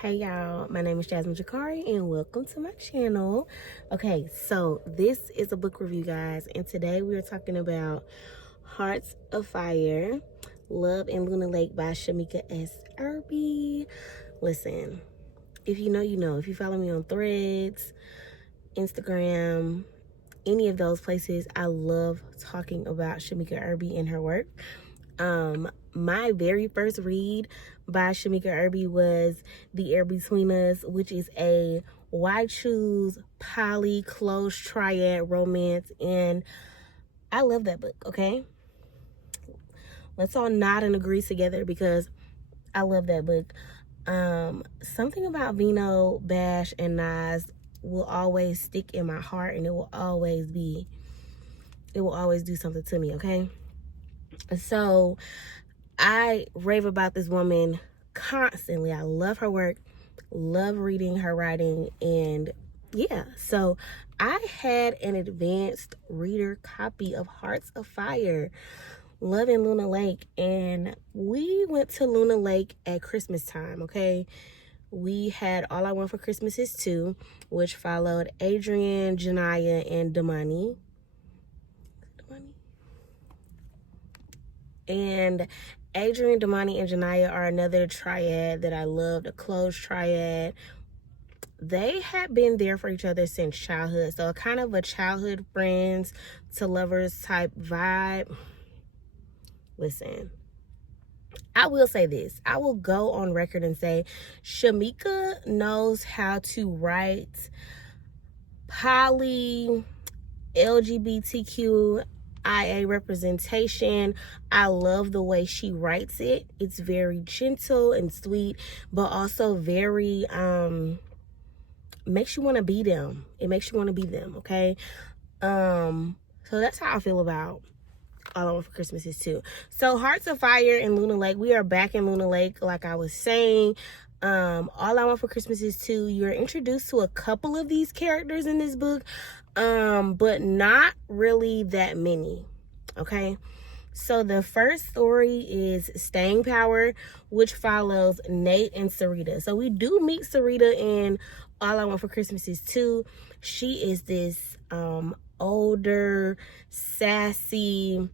Hey y'all, my name is Jasmine Jakari and welcome to my channel. Okay, so this is a book review, guys, and today we are talking about Hearts of Fire, Love in Luna Lake by Shameka S. Erby. Listen, if you know, you know. If you follow me on Threads, Instagram, any of those places, I love talking about Shameka Erby and her work. My very first read by Shameka Erby was The Air Between Us, which is a why choose poly close triad romance, and I love that book. Okay, let's all nod and agree together because I love that book. Something about Vino, Bash, and Nas will always stick in my heart, and it will always do something to me. Okay, so I rave about this woman constantly. I love her work, love reading her writing, and yeah, so I had an advanced reader copy of Hearts of Fire, Love in Luna Lake, and we went to Luna Lake at Christmas time. Okay, we had All I Want for Christmas Is Two, which followed Adrian, Janaya, and Damani. And Adrian, Damani, and Janaya are another triad that I loved, a close triad. They had been there for each other since childhood, so kind of a childhood friends to lovers type vibe. Listen, I will say this. I will go on record and say Shameka knows how to write poly LGBTQIA representation. I love the way she writes it. It's very gentle and sweet, but also very makes you want to be them. It makes you want to be them. Okay, so that's how I feel about All I Want for Christmas Is Two. So Hearts of Fire in Luna Lake. We are back in Luna Lake, like I was saying. All I Want for Christmas Is Two. You're introduced to a couple of these characters in this book, but not really that many. Okay, so the first story is Staying Power, which follows Nate and Sarita. So we do meet Sarita in All I Want for Christmas Is Two. She is this older, sassy,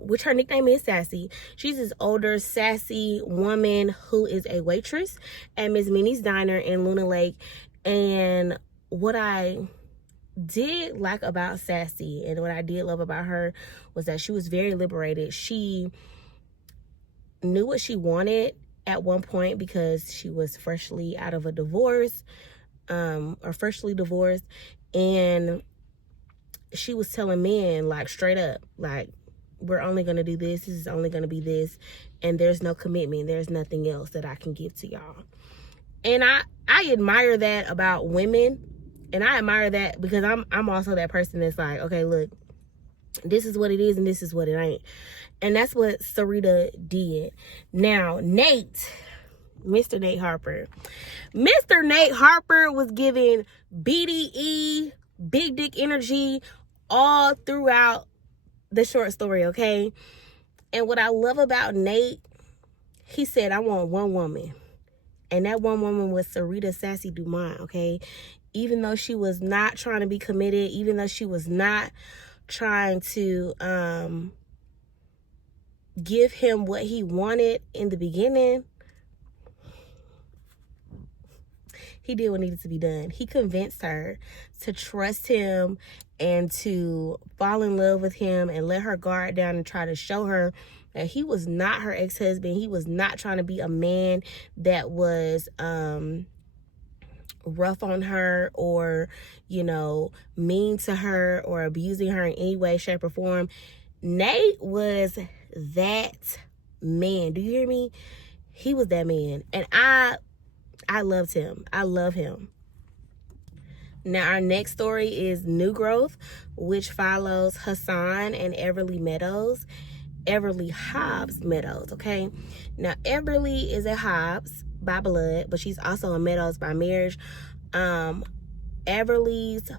which her nickname is Sassy. She's this older, sassy woman who is a waitress at Miss Minnie's Diner in Luna Lake. And what I did like about Sassy and what I did love about her was that she was very liberated. She knew what she wanted at one point because she was freshly out of a divorce, or freshly divorced, and she was telling men, like, straight up, like, we're only going to do this. This is only going to be this. And there's no commitment. There's nothing else that I can give to y'all. And I admire that about women. And I admire that because I'm also that person that's like, okay, look, this is what it is and this is what it ain't. And that's what Sarita did. Now, Nate, Mr. Nate Harper. Mr. Nate Harper was giving BDE, big dick energy, all throughout the short story, okay? And what I love about Nate, he said, I want one woman. And that one woman was Sarita Sassy Dumont, okay? Even though she was not trying to be committed, even though she was not trying to give him what he wanted in the beginning, he did what needed to be done. He convinced her to trust him and to fall in love with him and let her guard down and try to show her that he was not her ex-husband. He was not trying to be a man that was rough on her or, you know, mean to her or abusing her in any way, shape, or form. Nate was that man. Do you hear me? He was that man. And I loved him. I love him. Now, our next story is New Growth, which follows Hassan and Everly Hobbs Meadows, okay? Now, Everly is a Hobbs by blood, but she's also a Meadows by marriage. Everly's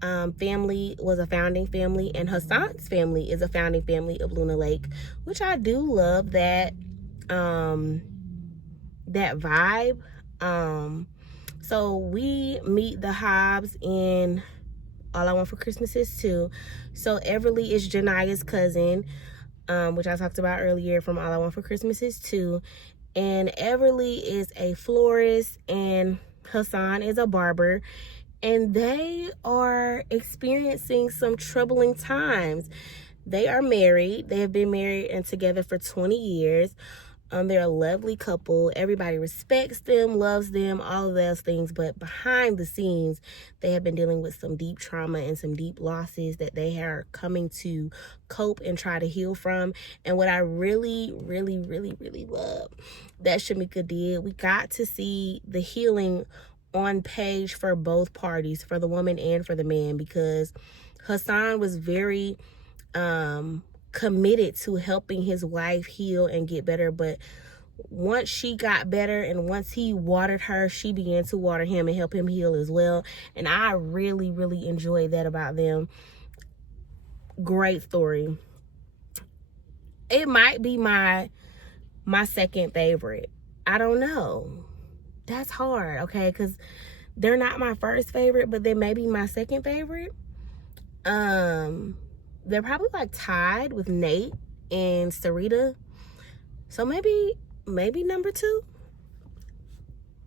family was a founding family, and Hassan's family is a founding family of Luna Lake, which I do love that that vibe. So we meet the Hobbs in All I Want for Christmas Is Too. So Everly is Jania's cousin, which I talked about earlier from All I Want for Christmas Is Too. And Everly is a florist and Hassan is a barber. And they are experiencing some troubling times. They are married. They have been married and together for 20 years. They're a lovely couple. Everybody respects them, loves them, all of those things. But behind the scenes, they have been dealing with some deep trauma and some deep losses that they are coming to cope and try to heal from. And what I really, really, really, really love that Shameka did, we got to see the healing on page for both parties, for the woman and for the man, because Hassan was very committed to helping his wife heal and get better. But once she got better and once he watered her, she began to water him and help him heal as well. And I really, really enjoyed that about them. Great story. It might be my second favorite. I don't know. That's hard, okay? Because they're not my first favorite, but they may be my second favorite. They're probably like tied with Nate and Sarita. So maybe number two.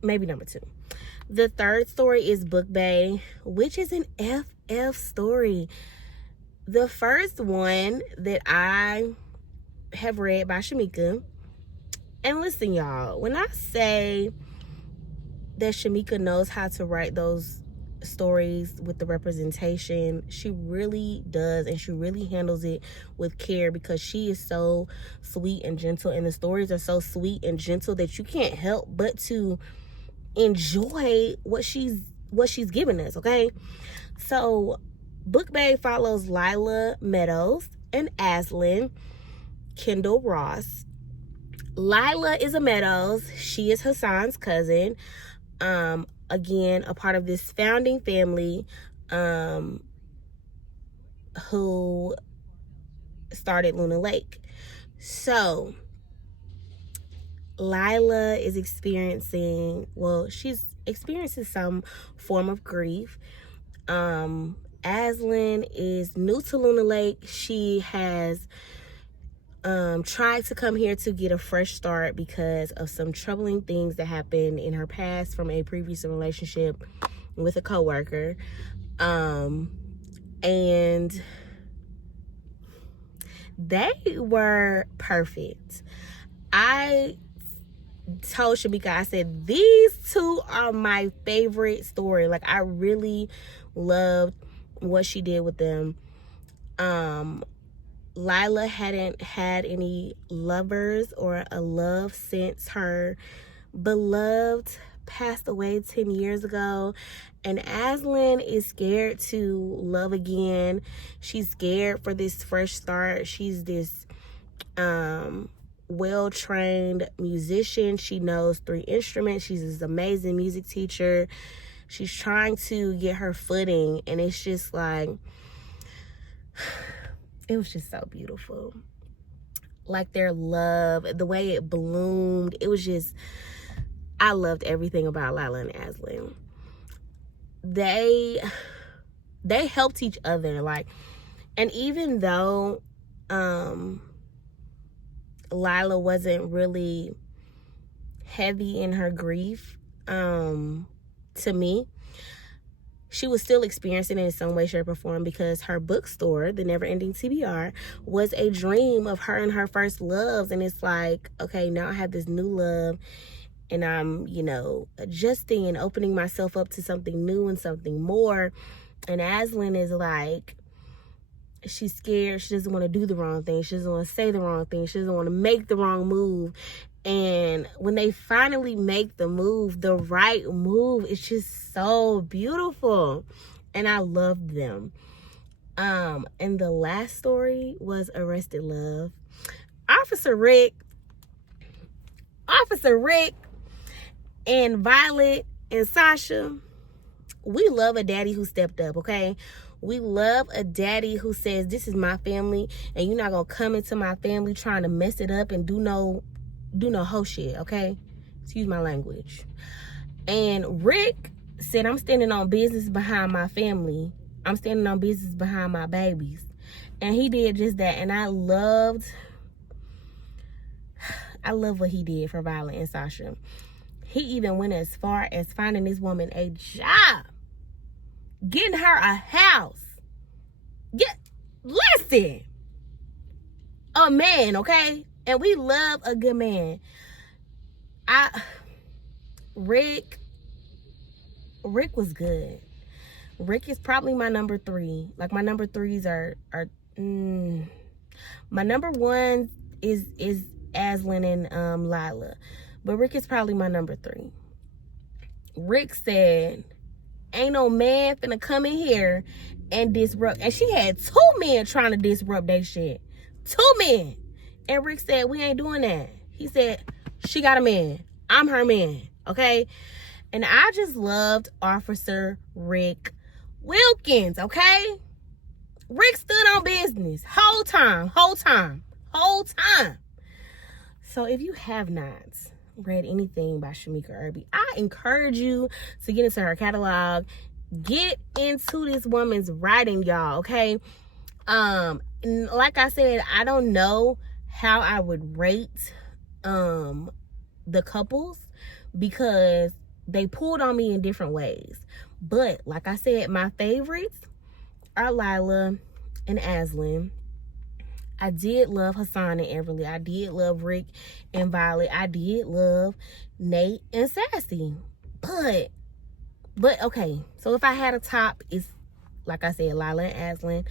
Maybe number two. The third story is Book Bay, which is an FF story. The first one that I have read by Shameka. And listen, y'all, when I say that Shameka knows how to write those stories with the representation, she really does, and she really handles it with care, because she is so sweet and gentle, and the stories are so sweet and gentle that you can't help but to enjoy what she's giving us. Okay, so Book Bay follows Lila Meadows and Aslan Kendall Ross. Lila is a Meadows. She is Hassan's cousin. Again, a part of this founding family who started Luna Lake. So Lila is experiencing some form of grief. Aslan is new to Luna Lake. She has tried to come here to get a fresh start because of some troubling things that happened in her past from a previous relationship with a coworker. And they were perfect. I told Shameka, I said, these two are my favorite story. Like, I really loved what she did with them. Lila hadn't had any lovers or a love since her beloved passed away 10 years ago. And Aslan is scared to love again. She's scared for this fresh start. She's this well-trained musician. She knows 3 instruments. She's this amazing music teacher. She's trying to get her footing, and it's just like, it was just so beautiful. Like, their love, the way it bloomed, it was just, I loved everything about Lila and Aslan. They helped each other, like, and even though Lila wasn't really heavy in her grief, to me, she was still experiencing it in some way, shape, or form, because her bookstore, the Never Ending TBR, was a dream of her and her first loves. And it's like, okay, now I have this new love, and I'm, adjusting and opening myself up to something new and something more. And Aslan is like, she's scared. She doesn't want to do the wrong thing. She doesn't want to say the wrong thing. She doesn't want to make the wrong move. And when they finally make the move, the right move, it's just so beautiful. And I loved them. And the last story was Arrested Love. Officer Rick, and Violet and Sasha, we love a daddy who stepped up, okay? We love a daddy who says, this is my family, and you're not going to come into my family trying to mess it up and do no hoe shit, okay? Excuse my language. And Rick said, I'm standing on business behind my family. I'm standing on business behind my babies. And he did just that. And I love what he did for Violet and Sasha. He even went as far as finding this woman a job, getting her a house. Listen, a man, okay? And we love a good man. Rick was good. Rick is probably my number 3. Like, my number 3s are my number 1 is Aslan and Lila, but Rick is probably my number 3. Rick said, ain't no man finna come in here and disrupt. And she had 2 men trying to disrupt that shit. 2 men. And Rick said, we ain't doing that. He said, she got a man. I'm her man. Okay? And I just loved Officer Rick Wilkins. Okay? Rick stood on business. Whole time. So if you have not read anything by Shameka Erby, I encourage you to get into her catalog. Get into this woman's writing, y'all, okay? Like I said, I don't know how I would rate the couples because they pulled on me in different ways. But like I said, my favorites are Lila and Aslan. I did love Hassan and Everly. I did love Rick and Violet. I did love Nate and Sassy. But okay, so if I had a top, it's like I said, Lila and Aslan.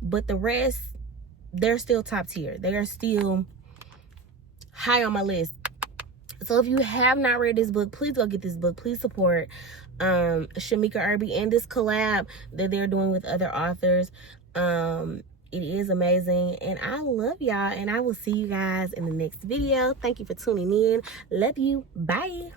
But the rest, they're still top tier. They are still high on my list. So if you have not read this book, please go get this book. Please support Shameka Erby and this collab that they're doing with other authors. It is amazing, and I love y'all, and I will see you guys in the next video. Thank you for tuning in. Love you. Bye.